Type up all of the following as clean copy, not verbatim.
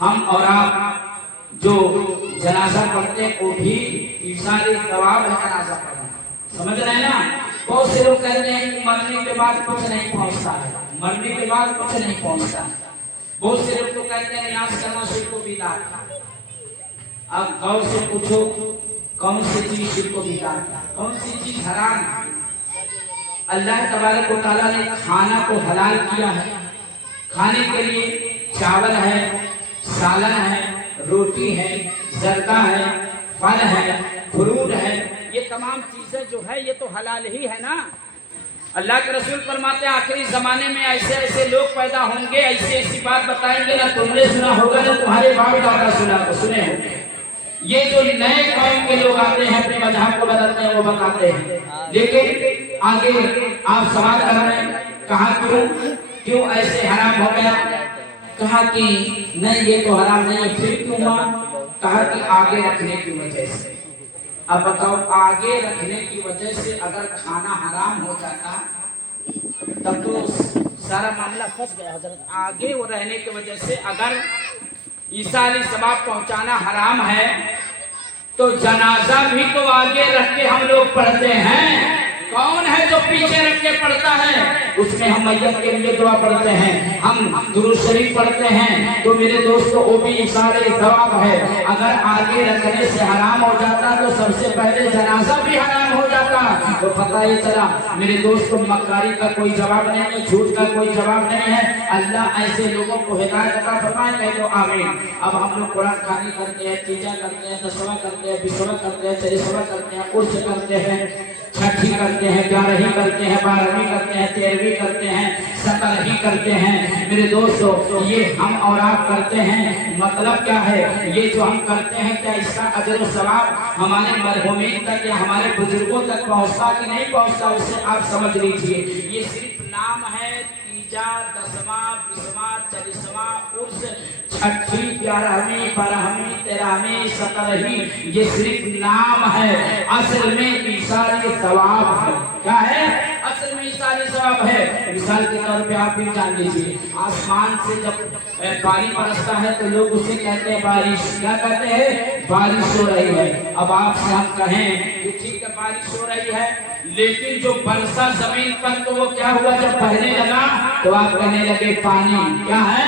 ہم اور آپ جو جنازہ پڑھتے ہیں وہ بھی ایصال ثواب ہے جنازہ پڑھنا، سمجھ رہے ہیں نا؟ بہت سے لوگ کہتے ہیں کہ مرنے کے بعد کچھ نہیں پہنچتا ہے، مرنے کے بعد کچھ نہیں پہنچتا ہے۔ بہت سے لوگ تو کہتے ہیں نیاز کرنا شرک و بدعت۔ اب غور سے پوچھو کون سی چیز شرک و بدعت، کون سی چیز حرام؟ اللہ تبارک و تعالیٰ نے کھانا کو حلال کیا ہے، کھانے کے لیے چاول ہے، سالن ہے، روٹی ہے، زردہ ہے، پھل ہے، فروٹ ہے، یہ تمام چیزیں جو ہے یہ تو حلال ہی ہے نا۔ اللہ کے رسول فرماتے ہیں آخری زمانے میں ایسے ایسے لوگ پیدا ہوں گے، ایسی ایسی بات بتائیں گے نہ تم نے سنا ہوگا نہ تمہارے باپ دادا سنے ہوں گے۔ یہ جو نئے قوم کے لوگ آتے ہیں اپنے مذہب کو بدلتے ہیں وہ بتاتے ہیں، لیکن آگے آپ سوال کر رہے ہیں کہا کیوں ایسے حرام ہو گیا؟ کہا کہ نہیں یہ تو حرام نہیں ہے، پھر کیوں ہوا؟ کہا کہ آگے رکھنے کی وجہ سے۔ اب بتاؤ آگے رکھنے کی وجہ سے اگر کھانا حرام ہو جاتا تب تو سارا معاملہ پھنس گیا حضرت۔ آگے وہ رہنے کی وجہ سے اگر ایصال ثواب پہنچانا حرام ہے تو جنازہ بھی تو آگے رکھ کے ہم لوگ پڑھتے ہیں۔ کون ہے جو پیچھے رکھ کے پڑھتا ہے؟ اس میں ہم میت کے لیے دعا پڑھتے ہیں، ہم درود شریف پڑھتے ہیں، تو میرے دوستو وہ بھی ایصال ثواب ہے۔ اگر آگے رکھنے سے حرام ہو جاتا تو سب سے پہلے جنازہ بھی حرام ہو جاتا۔ تو پتہ یہ چلا میرے دوستو مکاری کا کوئی جواب نہیں ہے، جھوٹ کا کوئی جواب نہیں ہے۔ اللہ ایسے لوگوں کو ہدایت عطا فرمائے، کہہ دو آمین۔ اب ہم لوگ قرآن خوانی کرتے ہیں، تیجا کرتے ہیں، دسواں کرتے ہیں، بیسواں کرتے ہیں، چالیسواں کرتے ہیں، عرس کرتے ہیں، چھٹی کرتے ہیں، گیارہویں کرتے ہیں، بارہویں کرتے ہیں، تیرہویں کرتے ہیں، سترہویں کرتے ہیں۔ میرے دوستو یہ ہم اور آپ کرتے ہیں، مطلب کیا ہے؟ یہ جو ہم کرتے ہیں کیا اس کا اجر و ثواب ہمارے مرحومین تک یا ہمارے بزرگوں تک پہنچتا کہ نہیں پہنچتا؟ اسے آپ سمجھ لیجئے۔ یہ صرف نام ہے، تیجا، دسواں، بیسواں، چالیسواں، عرس، چھٹی، گیارہویں، بارہویں، تیرہویں، سترہویں، یہ صرف نام ہے، اصل میں ایصال ثواب ہے۔ کیا ہے؟ اصل میں ایصال ثواب ہے۔ مثال کے طور پہ آپ بھی جان لیجیے، آسمان سے جب پانی برستا ہے تو لوگ اسے کہتے ہیں بارش۔ کیا کہتے ہیں؟ بارش ہو رہی ہے۔ اب آپ سے ہم کہیں کہ ٹھیک ہے بارش ہو رہی ہے، لیکن جو برسا زمین پر تو وہ کیا ہوا؟ جب بہنے لگا تو آپ کہنے لگے پانی۔ کیا ہے؟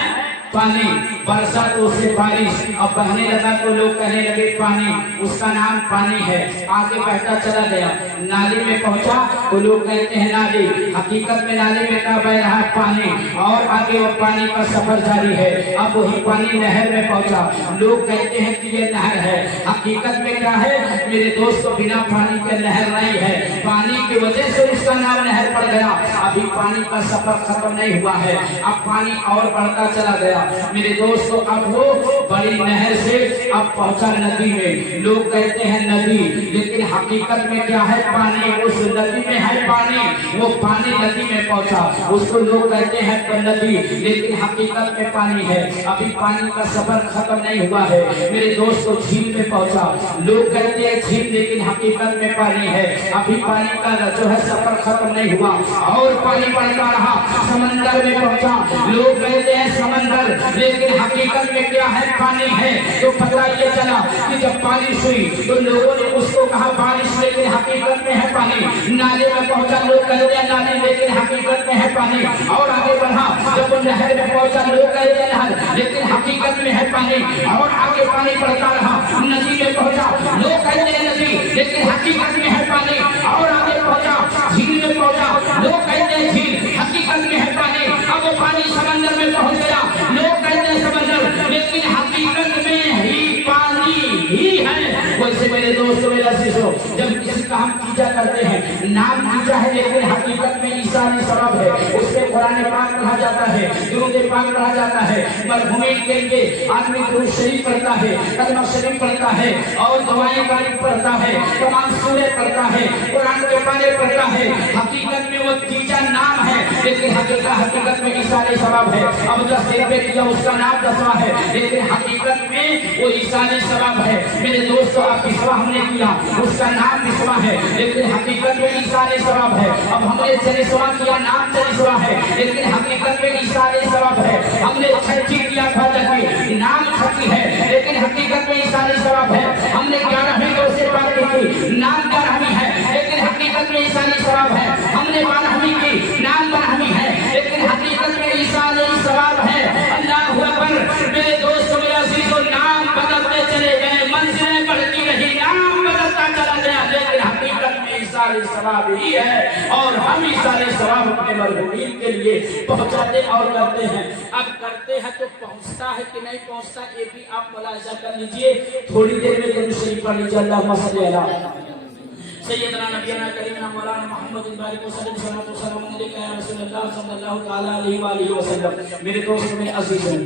پانی۔ برسا تو اسے بارش، اب بہنے لگا تو لوگ کہنے لگے پانی، اس کا نام پانی ہے۔ آگے بہتا چلا گیا، نالی میں پہنچا تو لوگ کہتے ہیں نالی، حقیقت میں نالی میں کیا بہ رہا ہے؟ پانی، اور آگے وہ پانی کا سفر جاری ہے۔ اب وہی پانی نہر میں پہنچا، لوگ کہتے ہیں کہ یہ نہر ہے، حقیقت میں کیا ہے میرے دوستو؟ بنا پانی کے نہر نہیں ہے، پانی کی وجہ سے اس کا نام نہر پڑ گیا۔ ابھی پانی کا سفر ختم نہیں ہوا ہے، اب پانی اور بڑھتا چلا گیا میرے دوستو۔ اب وہ بڑی نہر سے اب پہنچا ندی میں، لوگ کہتے ہیں ندی، لیکن حقیقت میں کیا ہے؟ پانی۔ اس ندی میں ہے پانی، وہ پانی ندی میں پہنچا، اس کو لوگ کہتے ہیں ندی، لیکن حقیقت میں پانی ہے۔ ابھی پانی کا سفر ختم نہیں ہوا ہے میرے دوستو، جھیل میں پہنچا، لوگ کہتے ہیں جھیل، لیکن حقیقت میں پانی ہے۔ ابھی پانی کا جو ہے سفر ختم نہیں ہوا، اور پانی بڑھتا رہا، سمندر میں پہنچا، لوگ کہتے ہیں سمندر، لیکن حقیقت میں کیا ہے؟ پانی ہے۔ تو پتہ یہ چلا کہ جب بارش ہوئی تو لوگوں نے اس کو کہا بارش، لیکن حقیقت میں ہے پانی۔ نالے میں پہنچا، لوگ کہتے ہیں نالی، لیکن حقیقت میں ہے پانی، اور آگے بڑھا، جب وہ نہر میں پہنچا لوگ کہتے ہیں نہر، لیکن حقیقت میں ہے پانی، اور آگے پانی بڑھتا رہا، ندی میں پہنچا، لوگ کہتے ہیں ندی، لیکن حقیقت میں ہے پانی، اور آگے پہنچا، جھیل میں پہنچا، لوگ کہتے ہیں جھیل، حقیقت میں ہے پانی۔ اب وہ پانی سمندر میں پہنچ گیا، لوگ کہتے ہیں سمندر، لیکن حقیقت میں ہی پانی ہی ہے۔ ویسے میرے دوستو میرا عزیزو، جب کسی کا ہم تیجا کرتے ہیں، نام تیجا ہے لیکن حقیقت میں ایصال ثواب ہے، اس میں قرآن پاک پڑھا جاتا ہے، درود پاک پڑھا جاتا ہے، مرحومین کے لیے آدمی درود شریف پڑھتا ہے، کلمہ شریف پڑھتا ہے، اور دعائیں کاری پڑھتا ہے، تمام سورے پڑھتا ہے، قرآن کے پارے پڑھتا ہے۔ حقیقت میں وہ تیجا نام ہے، لیکن حقیقت میں ایصال ثواب ہے۔ اب 10 دن پہ کیا اس کا نام 10واں ہے، لیکن حقیقت میں وہ ایصال ثواب ہے۔ میرے دوستو اب 20واں ہم نے کیا، اس کا نام 20واں ہے، لیکن حقیقت میں ایصال ثواب ہے۔ اب ہم نے 40واں کیا، نام 40واں ہے، لیکن حقیقت میں ایصال ثواب ہے۔ ہم نے 36 کیا، نام सवाब ही है और हम ही सारे सवाब अपने मरहूमीन के लिए पहुंचाते और करते हैं। अब करते हैं तो पहुंचता है कि नहीं पहुंचता, ये भी आप मुलाहिजा कर लीजिए। थोड़ी देर में दुरूद शरीफ पढ़ लीजिए। अल्लाहुम्मा सल्ली अला सैयदना नबीना करीमना मौलाना मोहम्मद बारिक वसल्लम सल्लल्लाहु अलैहि या रसूलुल्लाह सल्लल्लाहु अलैहि वसल्लम। मेरे दोस्त मेरे अजीज हैं,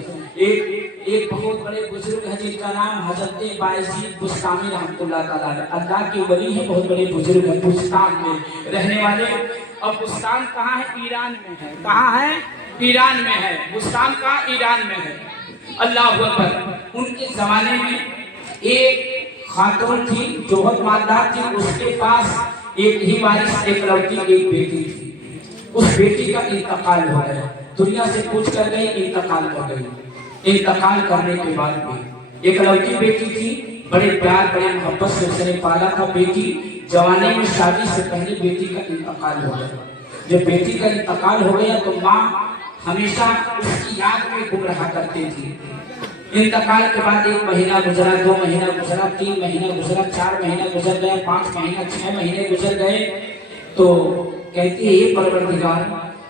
एक बहुत बड़े बुजुर्ग हैं जिनका नाम हजरत बायजीद बुस्तामी रहमतुल्लाह तआला अलैह। अल्लाह के वली हैं, बहुत बड़े बुजुर्ग हैं, बुस्तान में रहने वाले। अब बुस्तान कहाँ है? ईरान में है। कहाँ है? ईरान में है। बुस्तान कहाँ? ईरान में है। अल्लाहु अकबर। उनके जमाने में एक खातून थी जो बहुत मालदार थी, उसके पास एक ही वारिस एक लड़की एक बेटी थी। उस बेटी का इंतकाल हो गया, दुनिया से पूछ कर गई, इंतकाल कर गई। इंतकाल करने के बाद भी एक लड़की बेटी थी, बड़े प्यार बड़े मोहब्बत से उसने पाला था। बेटी जवानी में शादी से पहले बेटी का इंतकाल हो गया। जब बेटी का इंतकाल हो गया तो माँ हमेशा उसकी याद में गुम रहा करती थी। इंतकाल के बाद 1 महीना गुजरा, 2 महीना गुजरा, 3 महीना गुजरा, 4 महीना गुजर गए, 5 महीना 6 महीने गुजर गए। तो कहती है, ये परवरदिगार,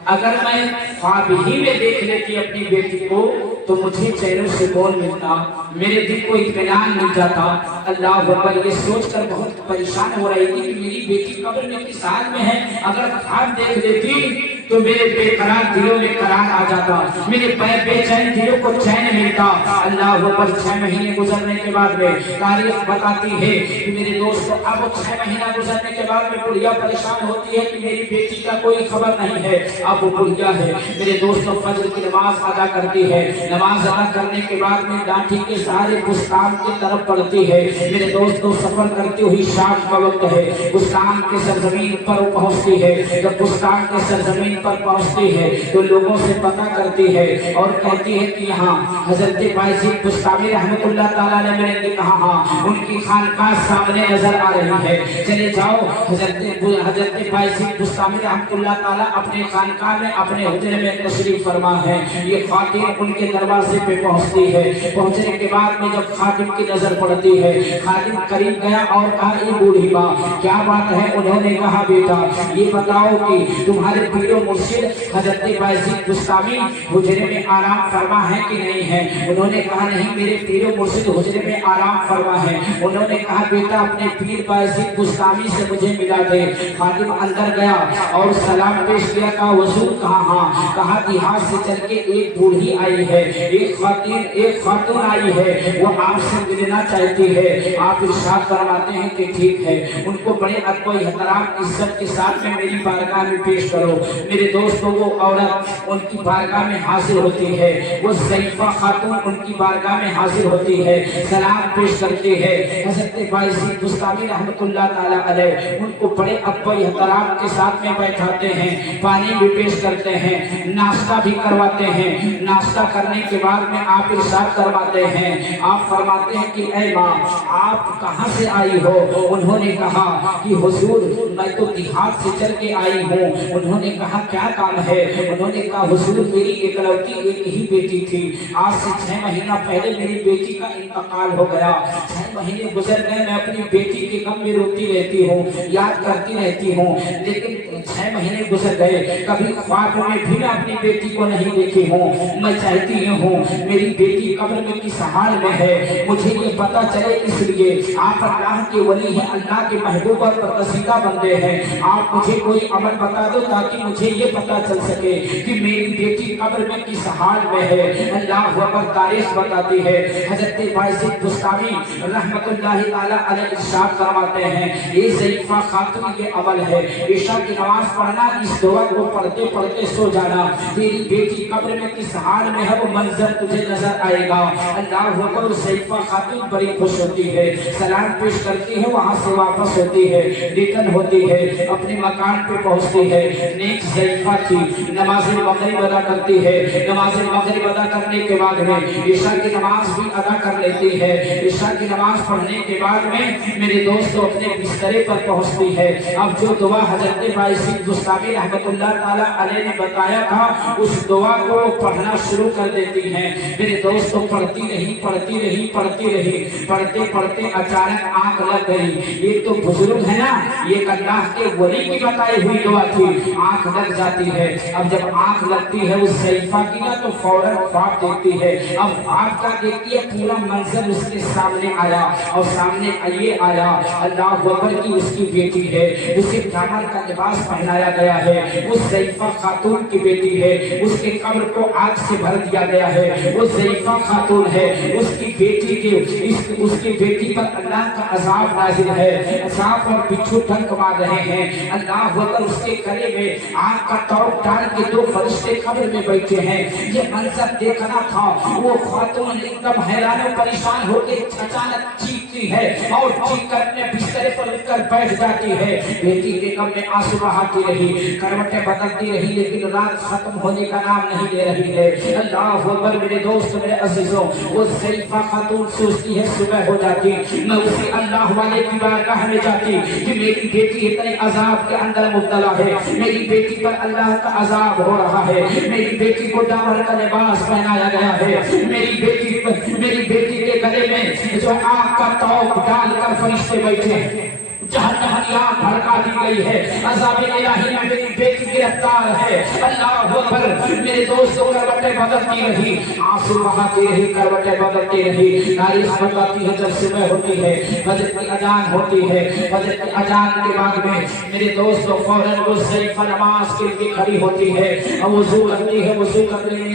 अगर मैं ख्वाब ही में देख लेती अपनी बेटी को तो मुझे चैन से कौन मिलता, मेरे दिल को इत्मीनान मिल जाता। अल्लाह अकबर। ये सोचकर बहुत परेशान हो रही थी कि मेरी बेटी कब्र में किस हाल में है। अगर ख्वाब देख लेती तो मेरे बेकरार दिलों में करार आ जाता, मेरे बेचैन दिलों को चैन मिलता। अल्लाह अकबर। 6 महीने गुजरने के बाद में तारीख बताती है कि मेरे दोस्तों, अब 6 महीना गुजरने के बाद में बुढ़िया परेशान होती है कि मेरी बेटी का कोई खबर नहीं है। अब वो बुढ़िया है मेरे दोस्तों, फजर की नमाज अदा करती है। नमाज अदा करने के बाद में लाठी के सहारे बुस्तान की तरफ बढ़ती है। मेरे दोस्तों, सफर करती हुई शाम का वक्त है, बुस्तान के सरजमीन पर पहुंचती है। जब बुस्तान के सरजमीन पर पहुंचती है तो लोगों से पता करती है और कहती है कि यहाँ हजरत बायजीद बुस्तामी रहमतुल्लाह तआला अलैह मैंने कहा, हाँ उनकी खानकाह सामने नजर आ रही है, चले जाओ। हजरत बायजीद बुस्तामी रहमतुल्लाह तआला अपने खानकाह में अपने हुजरे में तशरीफ फरमा है। ये खातिन उनके दरवाजे पे पहुंचती है। पहुंचने के बाद में जब खातिन की नजर पड़ती है, खातिन करीब गया और कहा, ये बूढ़ी माँ क्या बात है? उन्होंने कहा, बेटा ये बताओ कि तुम्हारे पीरो मुर्शिद हजरत बायजीद बुस्तामी हुजरे में आराम फरमा है कि नहीं है? उन्होंने कहा, नहीं मेरे पीरो मुर्शिद हुजरे में आराम फरमा है। उन्होंने कहा, बेटा अपने पीर बायजीद बुस्तामी से मुझे मिला दे। खातिन अंदर गया और सलाम पेश किया। कहा, हुजूर कहाँ? हाँ। कहा, देहात से चल के एक बूढ़ी आई है, एक खातून आई है, वो आपसे मिलना चाहती है। आप इरशाद फरमाते हैं कि ठीक है, उनको बड़े अदब एहतराम इज्जत के साथ में मेरी बारगाह में पेश करो। मेरे दोस्तों, वो औरत उनकी बारगाह में हाजिर होती है, वो ज़रीफ़ा खातून उनकी बारगाह में हाजिर होती है, सलाम पेश करती है। हज़रत बायजीद बुस्तामी रहमतुल्लाह तआला अलैह उनको बड़े अदब एहतराम के साथ में बैठाते हैं, पानी भी पेश करते हैं, नाश्ता भी करवाते हैं। नाश्ता करने के बाद में आप इरशाद करवाते हैं, आप फरमाते हैं कि ऐ माँ आप कहाँ से आई हो? उन्होंने कहा कि हुजूर मैं तो देहात से चल के आई हूँ। उन्होंने कहा, क्या काम है? उन्होंने कहा, हुजूर मेरी इकलौती एक ही बेटी थी, आज से 6 महीना पहले मेरी बेटी का इंतकाल हो गया। 6 महीने गुजर गए, मैं अपनी बेटी के गम में रोती रहती हूँ, याद करती रहती हूँ, लेकिन 6 महीने गुजर गए, कभी ख्वाब में भी मैं अपनी बेटी को नहीं देखी हूँ। मैं चाहती हूँ मेरी बेटी कब्र में किस हाल में है, मुझे ये पता चले। इसलिए आप अल्लाह के वली हैं, अल्लाह के महबूब और पसंदीदा बंदे हैं, आप मुझे कोई अमल बता दो ताकि मुझे ये पता चल सके कि मेरी बेटी कब्र में किस हाल में है। अल्लाह अकबर। तारीख बताती है, हजरत बायजीद बुस्तामी रहमतुल्लाह तआला अलैह इरशाद फरमाते हैं, ये ज़रीफ़ा खातून के अमल है, इशा की नमाज पढ़ना, इस दुआ को पढ़ते पढ़ते सो जाना, तेरी बेटी कब्र में किस हाल में है वो मंजर तुझे नजर आएगा। अल्लाह अकबर। ज़रीफ़ा खातून बड़ी खुश होती है, सलाम पेश करती है, वहाँ से वापस होती है, रिटर्न होती है, अपने मकान पे पहुँचती है। नेक्स्ट ज़ईफ़ा थी, नमाज मगरिब अदा करती है, नमाज मगरिब अदा करने के बाद में ईशा की नमाज भी अदा कर लेती है। ईशा की नमाज पढ़ने के बाद में मेरे दोस्तों अपने बिस्तरे पर पहुंचती है। अब जो दुआ हजरत बाइसिक बुस्तामी रहमतुल्लाह ताला अलैह ने बताया था, उस दुआ को पढ़ना शुरू कर देती हैं। मेरे दोस्तों पढ़ती रही पढ़ते पढ़ते अचानक आंख लग गई। ये तो बुजुर्ग है ना, ये अल्लाह के वली की बताई हुई दुआ थी, आंख लग जाती है। अब जब आंख लगती है उस ज़ईफ़ा की ना, तो फौरन ख्वाब देखती है। अब ख्वाब का देखती है, पूरा मंजर उसके सामने आया और सामने ये आया अल्लाह अकबर की उसकी बेटी है, उसे कामर का लिबास पहनाया गया है, उस ज़ईफ़ा खातून की बेटी है, उसके कब्र को आग से भर दिया गया है, वो ज़ईफ़ा खातून है, उसकी बेटी पर अल्लाह का अज़ाब नाज़िल है, सांप और बिच्छू डंक मार रहे हैं। अल्लाह अकबर उसके गले में आग का तौक डाल के दो फरिश्ते कब्र में बैठे हैं। ये मंजर देखना था। वो खातून एकदम हैरान और परेशान होकर अचानक चीखती है और चीख कर अपने बिस्तर पर उठकर बैठ जाती है। बेटी के गम में आंसू बहाती रही, करवटें बदलती रही, लेकिन रात खत्म होने का नाम नहीं ले रही है। अल्लाह अकबर मेरे दोस्त, मेरे अजीजों, वो ज़ईफ़ा खातून सोचती है सुबह हो जाती, मैं उसी अल्लाह वाले की बारगाह में जाती कि मेरी बेटी इतने अजाब के अंदर मुब्तला है, मेरी बेटी पर अल्लाह का अजाब हो रहा है, मेरी बेटी को डामर का लिबास पहनाया गया है, मेरी बेटी के गले में जो आग का तौक डालकर फरिश्ते बैठे हैं, जहन्नम की आग भड़का दी गई है, अज़ाब इलाही में मेरी बेटी गिरफ्तार है। अल्लाह अकबर मेरे दोस्तों, करवटें बदलती रही, आंसू बहाती रही, करवटें बदलती रही। तारीख बताती है जब सुबह होती है, फजर की अजान होती है, फजर की अजान के बाद में मेरे दोस्तों फौरन वो ज़ईफ़ा नमाज के लिए खड़ी होती है और वुज़ू करती है। वुज़ू करने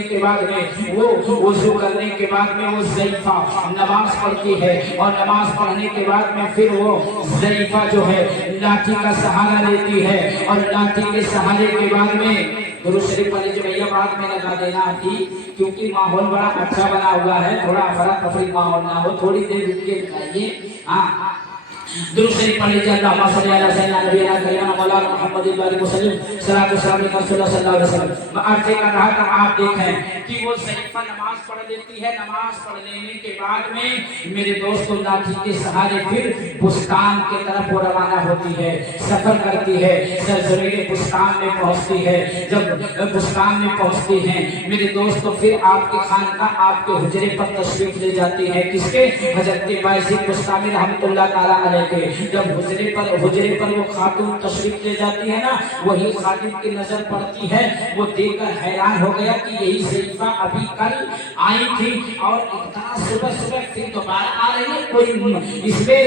के बाद में वो ज़ईफ़ा नमाज पढ़ती है और नमाज पढ़ने के बाद में फिर वो ज़ईफ़ा जो है लाठी का सहारा लेती है और लाठी के सहारे के बाद में दुरूद शरीफ वाली जो भैया बाद में लगा देना थी, क्योंकि माहौल बड़ा अच्छा बना हुआ है, थोड़ा अफरा तफरी माहौल ना हो, थोड़ी देर रुक के दिखाइए। हाँ, दुरूद शरीफ पढ़ लीजिए। अल्लाहुम्मा सल्ली अला सय्यिदिना नबीना करीना मौलाना मुहम्मद इब्राहिम वसल्लम सल्लल्लाहु अलैहि वसल्लम। मैं अर्ज कर रहा था, आप देखें कि वो ज़ईफ़ा नमाज पढ़ लेती है। नमाज पढ़ लेने के बाद में मेरे दोस्तों लाठी के सहारे फिर बुस्तान के तरफ वो रवाना होती है, सफर करती है, सरजमीन बुस्तान में पहुंचती है। जब बुस्तान में पहुंचती हैं मेरे दोस्तों, फिर आपके खानका आपके हुजरे पर तशरीफ ले जाती है। किसके? हज़रत बाइसिक बुस्तामी रहमतुल्लाह ताला अलैह के। जब हुजरे पर वो खातून तशरीफ ले जाती है ना, वही खातून की नजर पड़ती है, वो देखकर हैरान हो गया कि यही ज़ईफ़ा अभी कल आई थी और इतना सुबह सुबह फिर दोबारा आ रही है, कोई इसमें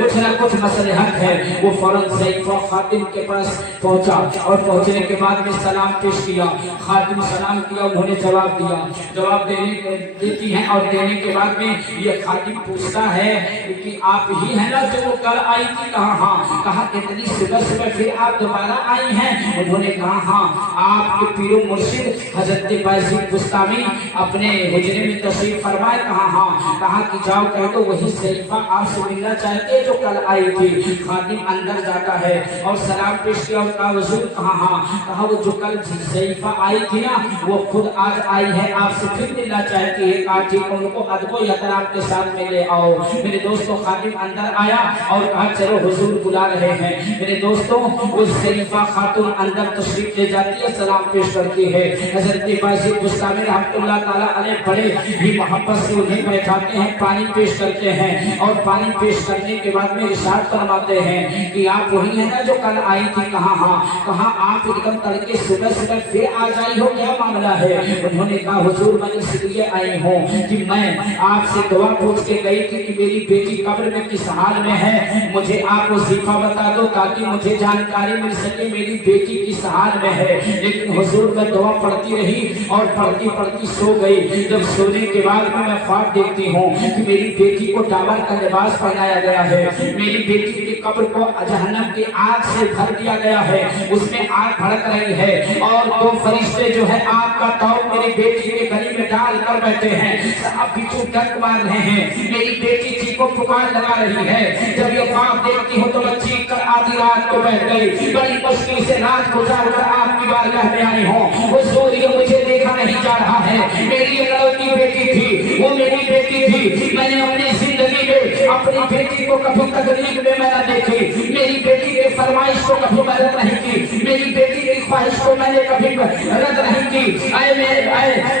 कुछ ना कुछ मसलहत है। वो फौरन ज़ईफ़ा खातून के पास पहुंचा और पहुंचने के बाद में सलाम पेश किया। खातून सलाम किया, उन्होंने जवाब दिया। जवाब देती हैं और देने के बाद में ये खातून पूछता है कि आप ही है ना जो कल आई थी? कहा हाँ। कहा इतनी सुबह सुबह फिर आप दोबारा आई हैं? उन्होंने कहा हाँ, आपके पीरो मुर्शिद हज़रत बाइसिक बुस्तामी अपने हुजरे में तशरीफ फरमाए। कहा हाँ। कहा कि जाओ कह दो वही ज़ईफ़ा आपसे मिलना चाहते हैं जो कल आई थी। खादिम अंदर जाता है और सलाम पेश किया और कहा हुजूर। कहा हाँ। कहा वो जो कल ज़ईफ़ा आई थी ना, वो खुद आज आई है, आपसे फिर मिलना चाहती है। कहा ठीक, उनको अदब एहतराम के साथ में ले आओ। मेरे दोस्तों खादिम अंदर आया और कहा चलो हुजूर बुला रहे हैं। मेरे दोस्तों उस ज़ईफ़ा खातून अंदर तशरीफ ले जाती है, सलाम पेश करती है। हज़रत बाइसिक बुस्तामी रहमतुल्लाह ताला अलैह बड़े ही मोहब्बत से उन्हें बैठाते हैं, पानी पेश करते हैं और पानी पेश करने के बाद में इरशाद फरमाते हैं कि आप वही है ना जो कल आई थी? कहा हाँ। कहा आप एकदम तड़के सुबह सुबह फिर आ जाई हो, क्या मामला है? उन्होंने कहा हुजूर मैं इसलिए आई हूँ कि मैं आपसे दुआ पूछ के गई थी कि मेरी बेटी कब्र में किस हाल में है, मुझे आप वजीफा बता दो ताकि मुझे जानकारी मिल सके मेरी बेटी किस हाल में है। लेकिन हुजूर मैं दुआ पढ़ती रही और पढ़ती पढ़ती सो गई। जब सोने के बाद में मैं ख्वाब देखती हूँ कि मेरी बेटी को डामर का लिबास पहनाया गया है, मेरी बेटी की कब्र को जहन्नम की आग से भर दिया गया है, उसमें आग भड़क रही है और दो फरिश्ते जो है आग का तौल मेरी बेटी के गले में डाल कर बैठे हैं। अब बिच्छू डंक मार रहे हैं, मेरी बेटी जी को पुकार लगा रही है। जब ये ख्वाब देखती हो तो मैं चीख कर आधी रात को बैठ गई, बड़ी मुश्किल से रात गुजार कर आपकी बारगाह में आई हूँ। हुजूर ये मुझे देखा नहीं जा रहा है, मेरी इकलौती बेटी थी, वो मेरी बेटी थी। मैंने अपनी जिंदगी में अपनी बेटी को कभी तकलीफ में मैं न देखी, मेरी बेटी के फरमाइश को कभी मैं रद्द नहीं की, मेरी बेटी की ख्वाहिश को मैंने कभी रद्द नहीं की। ऐ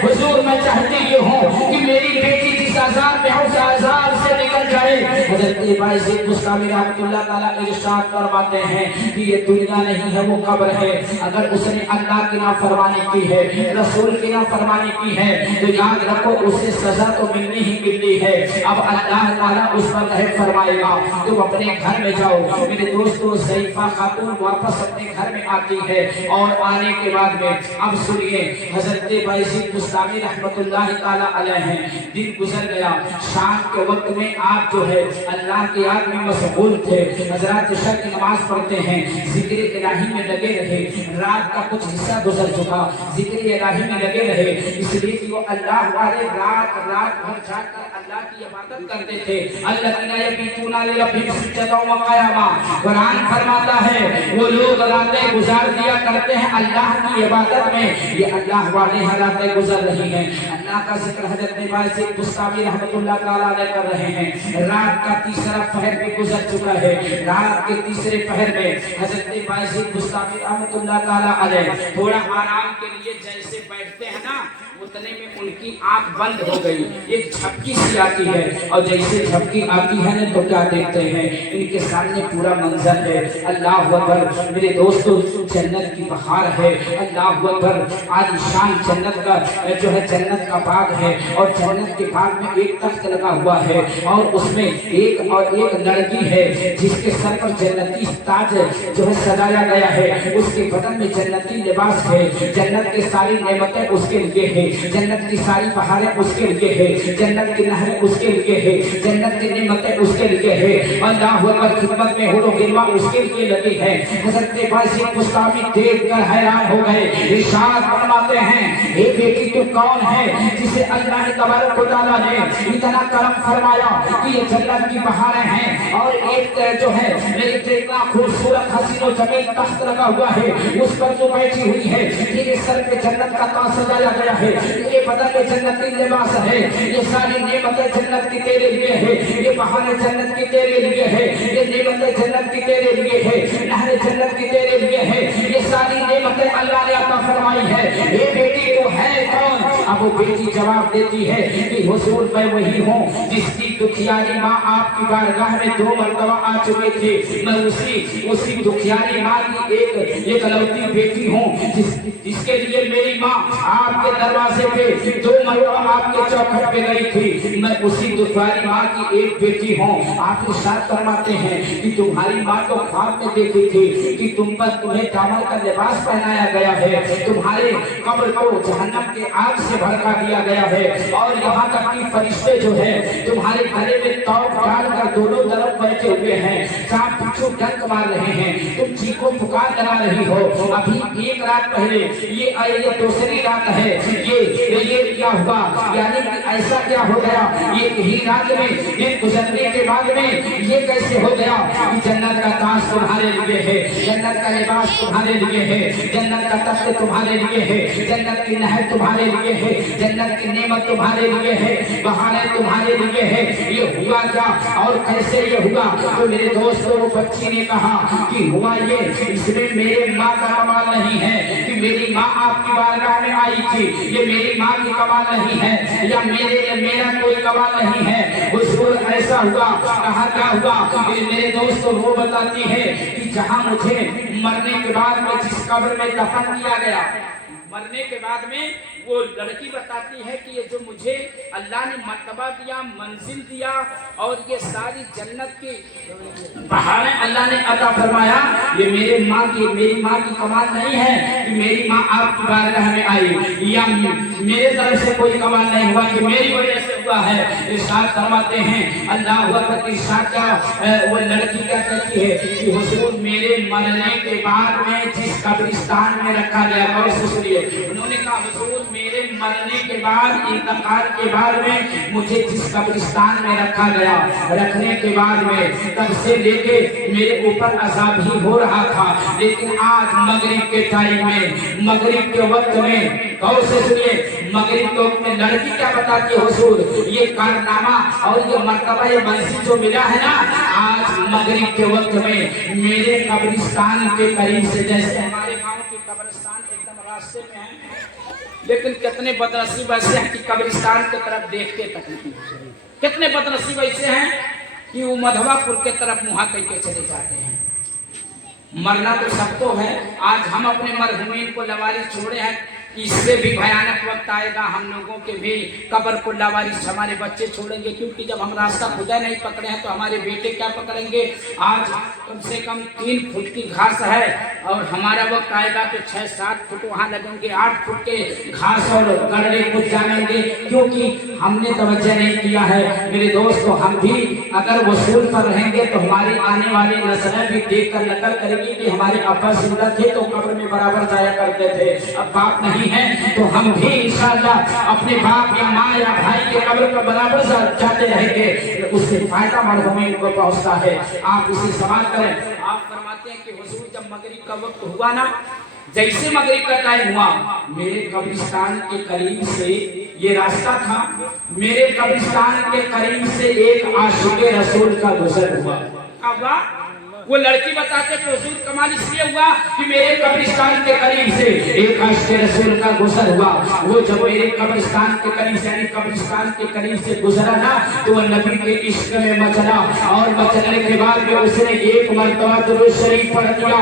हुजूर मैं चाहती ये हूँ कि मेरी बेटी जिस आजाद में हो उस आजाद से निकल जाए। हज़रत इब्राहिम मुस्तामी रहमतुल्लाह ताला इरशाद फरमाते हैं कि ये दुनिया नहीं है वो कब्र है। अगर उसने अल्लाह की नाफरमानी की है, रसूल की नाफरमानी की है तो याद रखो उसे सजा तो मिलनी ही मिलनी है। अब अल्लाह ताला उस पर रहम फरमाएगा, तुम अपने घर में जाओ। मेरे दोस्तों ज़ईफा खातून वापस अपने घर में आती है और आने के बाद में अब सुनिए हज़रत इब्राहिम मुस्तामी रहमतुल्लाह ताला अलैह हैं, दिन गुजर गया, शाम के वक्त में आप जो है अल्लाह की याद में मशगूल थे, हजरत इशा की नमाज पढ़ते हैं, जिक्र इलाही में लगे रहे। रात का कुछ हिस्सा गुजर चुका, जिक्र इलाही में लगे रहे, इसलिए कि वो अल्लाह वाले रात भर जाकर अल्लाह की इबादत करते थे। अल्लाह यबीतूना लिरब्बिहिम सुज्जदन व क़ियामा, कुरान फरमाता है वो लोग रातें गुजार दिया करते हैं अल्लाह की इबादत में। ये अल्लाह वाले रातें गुजर रही हैं, अल्लाह का जिक्र हज़रत इब्राहिम मुस्तामी रहमतुल्लाह ताला अलैह कर रहे हैं। रात का तीसरा पहर भी गुजर चुका है, रात के तीसरे पहर में हज़रत इब्राहिम मुस्तामी रहमतुल्लाह ताला अलैह थोड़ा आराम के लिए जैसे बैठते हैं ना, उतने में उनकी आंख बंद हो गई, एक झपकी सी आती है और जैसे झपकी आती है ना तो क्या देखते हैं इनके सामने पूरा मंजर है। अल्लाह अकबर मेरे दोस्तों, जन्नत की बहार है, अल्लाह अकबर आलीशान जन्नत का जो है जन्नत का बाग है और जन्नत के बाग में एक तख्त लगा हुआ है और उसमें एक लड़की है जिसके सर पर जन्नती ताज जो है सजाया गया है, उसके बदन में जन्नती लिबास है, जन्नत की सारी नेमतें उसके लिए है, जन्नत की सारी बहारें उसके लिए है, जन्नत की नहरें उसके लिए है, जन्नत की नेमतें उसके लिए है। अल्लाह अकबर खिदमत में हुरो गिरवा उसके लिए लगी है। हज़रत इब्राहिम मुस्तामी देखकर हैरान हो गए, इरशाद फरमाते हैं हे बेटी तू कौन है जिसे अल्लाह तबारक व तआला ने इतना करम फरमाया कि ये जन्नत की बहारें हैं और एक जो है इतना खूबसूरत हसीनो जमील तख्त लगा हुआ है, उस पर जो बैठी हुई है, तेरे सर पे जन्नत का ताज सजाया गया है, ये बदन में जन्नती लिबास है, ये सारी नेमतें जन्नत की तेरे लिए है, ये बहारें जन्नत की तेरे लिए है, ये नेमतें जन्नत की तेरे लिए है, नहरें जन्नत की तेरे लिए है, ये सारी नेमतें अल्लाह ने अता फरमाई है। ये बेटी तो है कौन? अब वो बेटी जवाब देती है कि हुजूर मैं वही हूँ जिसकी दुखियारी माँ आपकी बारगाह में 2 मरतबा आ चुकी थी। मैं उसी दुखियारी माँ की एक इकलौती बेटी हूँ जिसके लिए मेरी माँ आपके दरवाजे पे 2 मरतबा आपके चौखट पे गई थी। मैं उसी दुखियारी माँ की एक बेटी हूँ। आप इरशाद फरमाते हैं कि तुम्हारी माँ को ख्वाब में देखी थी कि तुम पर तुम्हें दामन का लिबास पहनाया गया है, तुम्हारे कब्र को जहन्नम के आग से भड़का दिया गया है और यहाँ तक कि फरिश्ते जो है तुम्हारे गले में तौब डालकर दोनों तरफ बैठे हुए हैं, चार पीछू डंक मार रहे हैं, तुम चीखो पुकार लगा रही हो। अभी एक रात पहले ये दूसरी रात है, ये क्या हुआ, यानी कि ऐसा क्या हो गया, ये ही रात में दिन गुजरने के बाद में ये कैसे हो गया कि जन्नत का ताज तुम्हारे लिए है, जन्नत का लिबास तुम्हारे लिए है, जन्नत का तख्त तुम्हारे लिए है, जन्नत की नहर तुम्हारे लिए है, जन्नत की नेमत तुम्हारे लिए है, बहाने तुम्हारे लिए है। ये हुआ क्या और कैसे ये हुआ? तो मेरे दोस्तों वो बच्ची ने कहा कि हुआ ये, इसमें मेरे माँ का कमाल नहीं है कि मेरी माँ आपकी बारगाह में आई थी, ये मेरी माँ की कमाल नहीं है या मेरा कोई कमाल नहीं है। हुजूर ऐसा हुआ। कहा क्या हुआ? मेरे दोस्तों वो बताती है कि जहाँ मुझे मरने के बाद में जिस कब्र में दफन किया गया, मरने के बाद में वो लड़की बताती है कि ये जो मुझे अल्लाह ने मर्तबा दिया, मंजिल दिया और ये सारी जन्नत की बहारें अल्लाह ने अता फरमाया, ये मेरी माँ की कमाल नहीं है कि मेरी माँ आपकी बारगाह में आई, या मेरे तरफ से कोई कमाल नहीं हुआ कि मेरी वजह से हुआ है। इरशाद फरमाते हैं अल्लाह अकबर, इरशाद क्या वो लड़की क्या कहती है कि हुजूर मेरे मरने के बाद में जिस कब्रिस्तान में रखा गया, गौर से सुनिए, उन्होंने कहा हुजूर मेरे मरने के बाद, इंतकाल के बाद में मुझे जिस कब्रिस्तान में रखा गया, रखने के बाद में तब से लेके मेरे ऊपर अज़ाब ही हो रहा था, लेकिन आज मगरिब के टाइम में, मगरिब के वक्त में, गौर से सुनिए, मगरिब के वक्त में लड़की क्या बताती है हुजूर, ये कारनामा और ये मर्तबा, ये मंजिल जो मिला है ना, आज मगरिब के वक्त में मेरे कब्रिस्तान के करीब से, जैसे हमारे गांव की कब्रिस्तान एकदम रास्ते में है, लेकिन कितने बदनसीब ऐसे हैं कि कब्रिस्तान की तरफ देखते तक नहीं, कितने बदनसीब ऐसे हैं कि वो मधवापुर के तरफ मुहा करके चले जाते हैं। मरना तो सबको है, आज हम अपने मरहुमीन को लवारिस छोड़े हैं, इससे भी भयानक वक्त आएगा, हम लोगों के भी कब्र को लावारिस हमारे बच्चे छोड़ेंगे, क्योंकि जब हम रास्ता खुदा नहीं पकड़े हैं तो हमारे बेटे क्या पकड़ेंगे। आज कम से कम 3 फुट की घास है और हमारा वक्त आएगा तो 6-7 फुट वहाँ लगेंगे, 8 फुट के घास और गड़े कुछ जानेंगे, क्योंकि हमने तवज्जो नहीं किया है। मेरे दोस्तों, हम भी अगर वसूल पर रहेंगे तो हमारी आने वाली नस्लें भी देख कर नकल करेगी कि हमारे अब्बा जिंदा थे तो कब्र में बराबर जाया करते थे, अब बाप नहीं है तो हम भी इंशाअल्लाह अपने बाप या माँ या भाई के कब्र पर बराबर जाते रहेंगे, उससे फायदा मरहुमीन को पहुंचता है। आप इसे सवाल करें। आप फरमाते हैं कि हुजूर जब मगरिब का वक्त हुआ ना, जैसे मगरिब का टाइम हुआ, मेरे कब्रिस्तान के करीब से, ये रास्ता था, मेरे कब्रिस्तान के करीब से एक आशिक़े रसूल का गुजर हुआ। अब वो लड़की बताते तो हुजूर कमाल इसलिए हुआ कि मेरे कब्रिस्तान के करीब से एक आशिक़े रसूल का गुजर हुआ। वो जब मेरे कब्रिस्तान के करीब से, यानी कब्रिस्तान के करीब से गुजरा ना, तो वो नबी के इश्क में मचला, और मचलने के बाद में उसने एक मरतबा दुरूद शरीफ पढ़ दिया।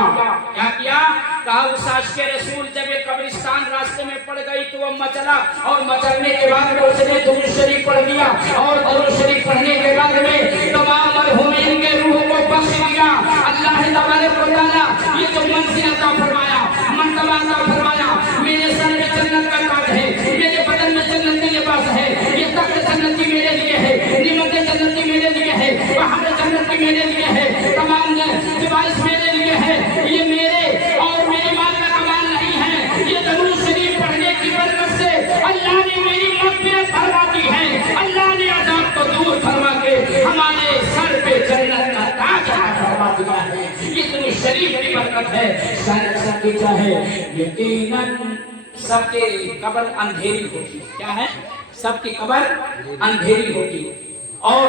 क्या किया? कहा उस आशिक़े रसूल जब ये कब्रिस्तान रास्ते में पड़ गई तो वो मचला, और मचलने के बाद में उसने दुरूद शरीफ पढ़ दिया, और दुरूद शरीफ पढ़ने के बाद में तमाम मरहुमीन के रूह को बख्श दिया। अल्लाह तबारक व तआला ये जो मंजिल अता फरमाया, मर्तबा अता फरमाया, मेरे सर में जन्नत का ताज है, मेरे बदन में जन्नती लिबास है, ये तख्त जन्नती मेरे लिए है, निमतें जन्नती मेरे लिए है, पहाड़ जन्नती मेरे लिए है, तमाम डिवाइस मेरे लिए है। ये मेरे और मेरी माँ का कमाल नहीं है, ये दुरूद शरीफ पढ़ने की बरकत से अल्लाह ने मेरी मग़फ़िरत फरमा दी है। अल्लाह ने अज़ाब को दूर फरमा के हमारे सर पे जन्नत का ताज फरमा दिया है। ये दुरूद शरीफ की बरकत है। शायद सबकी चाहे यकीनन सबके कब्र अंधेरी होगी। क्या है? सबकी कब्र अंधेरी होगी, और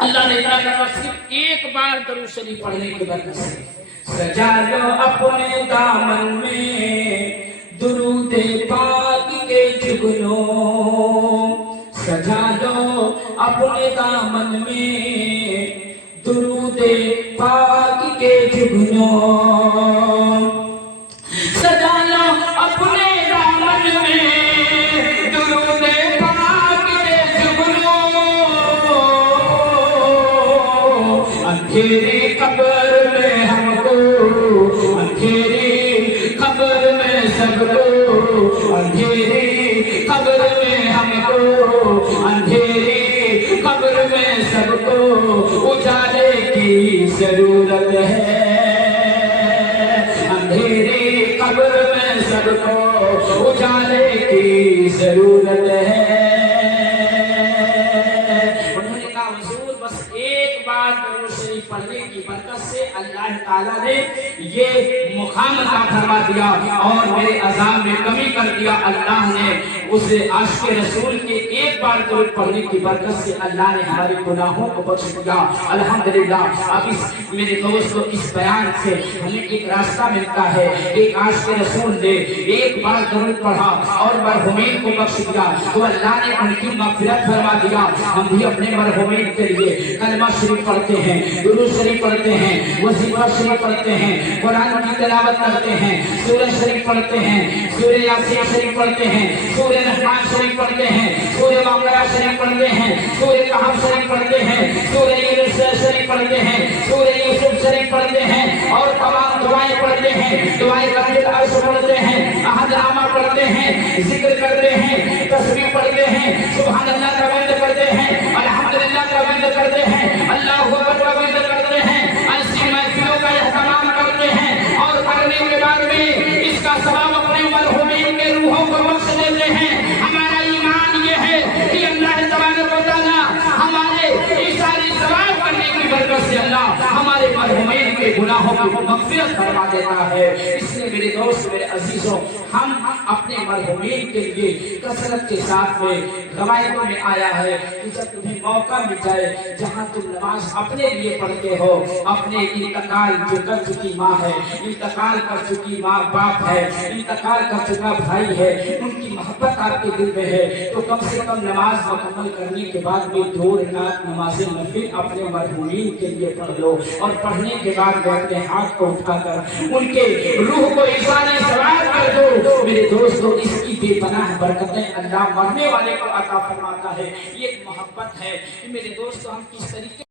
अल्लाह ने इतना करवा सिर्फ एक बार दुरूद शरीफ पढ़ने की बरकत से सजा लो अपने दामन में दुरूद पाक के जुगनू, सजा लो अपने दामन में दुरूद पाक के जुगनू, सजा लो अपने दामन में दुरूद पाक के जुगनू, अंधेरे कब्र में हमको, अंधेरी कब्र में सबको, अंधेरी कब्र में हमको, अंधेरी कब्र में सबको उजाले की जरूरत है, अंधेरी कब्र में सबको उजाले की जरूरत है। उन्होंने कहा हुजूर बस एक बार दुरूद शरीफ पढ़ने की बरकत से अल्लाह ताला ने ये मुकाम अता फरमा दिया और मेरे अज़ाब में कमी कर दिया। अल्लाह ने उस आशिक़े रसूल के एक बार दुरूद पढ़ने की बरकत से अल्लाह ने हमारे गुनाहों को बख्श दिया। अल्हम्दुलिल्लाह। अब इस मेरे दोस्तों इस बयान से हमें एक रास्ता मिलता है। एक आशिक़े रसूल ने एक बार दुरूद पढ़ा और मरहुमीन को बख्श दिया तो अल्लाह ने उनकी मग़फ़िरत फरमा दिया। हम भी अपने मरहुमीन के लिए कलमा शरीफ पढ़ते हैं। दुरूद शरीफ पढ़ते हैं, वजीफा शरीफ पढ़ते हैं, कुरान की तिलावत करते हैं, सूरह शरीफ पढ़ते हैं, सूरह यासीन शरीफ पढ़ते हैं, सूरह रहमान शरीफ पढ़ते हैं, सूरह बकरा शरीफ पढ़ते हैं, सूरह कहफ शरीफ पढ़ते हैं, सूरह यूनुस शरीफ पढ़ते हैं, सूरह यूसुफ शरीफ पढ़ते हैं और तमाम दुआएं पढ़ते हैं, दुआएं रब्बिल अर्श पढ़ते हैं, अहद आमा पढ़ते हैं, जिक्र करते हैं, तस्बीह पढ़ते हैं, सुभान अल्लाह का वर्द करते हैं, अल्हम्दुलिल्लाह का वर्द करते हैं, अल्लाहु अकबर का वर्द करते हैं, ऐसी महफिलों का एहतमाम करते हैं और करने के बाद में इसका सवाब अपने मरहूमीन के रूहों को बख्श देते हैं। हमारा ईमान ये है कि अल्लाह तबारक व तआला हमारे इस सारी सवाब करने की बरकत से अल्लाह हमारे मरहूमीन के गुनाहों की मग़फ़िरत फरमा देता है। इसलिए मेरे दोस्त, मेरे अजीजों, हम अपने मरहूमीन के लिए कसरत के साथ में रवायतों में आया है कि जब तुम्हें मौका मिल जाए, जहाँ तुम नमाज अपने लिए पढ़ते हो, अपने इंतकाल जो कर चुकी माँ है, इंतकाल कर चुकी माँ बाप है, इंतकाल कर चुका भाई है, उनकी मोहब्बत आपके दिल में है, तो कम से कम नमाज मुकम्मल करने के बाद में 2 रकात नमाज़ नफिल अपने मरहूमीन के लिए पढ़ लो और पढ़ने के बाद में अपने हाथ को उठाकर उनके रूह को इशारे सवार कर दो। मेरे दोस्तों, इसकी बेपनाह बरकतें अल्लाह मरने वाले को अता फरमाता है। ये एक मोहब्बत है कि मेरे दोस्तों, हम किस तरीके